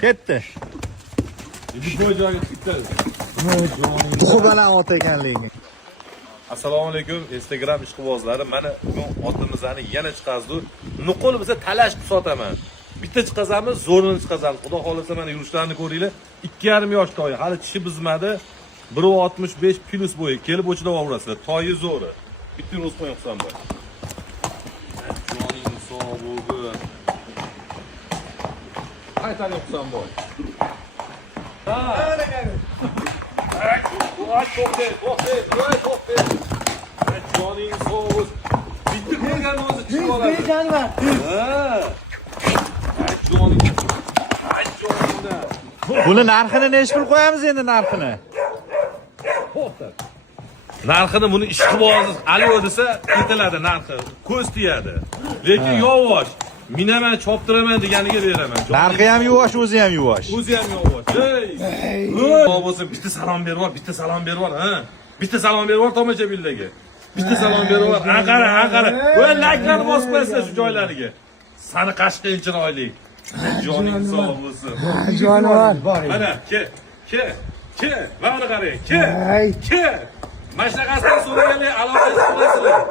Ketdi. Bu joyga ketdi. Bu bilan ot ekanliging. Assalomu alaykum Instagram ishqibozlari. Mana bugun otimizni yana chiqazdi. Nuqul biza talash qilib sotaman. Bitta chiqazamiz, zo'rini chiqazamiz. Xudo xolasa mana yurishlarini ko'ringlar. 2,5 yosh toyi, hali tishi bizmadi. 1.65 plus bo'yi. Kelib o'chida ovrasizlar. Toyi zo'ri. Bitta ro'z qo'ying Husanboy. Joning sog' bo'ldi. Qaytaring Husanboy. Ha. Ay, to'xta. Joning sog' bitta ko'rgan o'zi chiqib oladi. Jonivor. Ha. Joning. Ay, joningda. Buni narxini necha pul qo'yamiz endi narxini? Narxini buni ishqiboz alyo desa ketiladi narxi. Ko'z tiyadi. Lekin yovvosh. Minaman choptiraman deganiga beraman. Narxi ham yuvosh, o'zi ham yuvosh. O'zi ham yovvosh. Hey. Bo'lsa bitta salom berib yubor, bitta salom berib yubor, ha. Bitta salom berib yubor tomoshabinlarga. Bitta salom berib yubor. Aqara. Voy layklarni bosib qo'yasizlar shu joylariga. Sani qashqin chiroyli. Joning sog' bo'lsin. Jonivor. Mana, ke. Mana qarang, ke. Mana shunaqasidan so'raganlar aloqasi qilasizlar.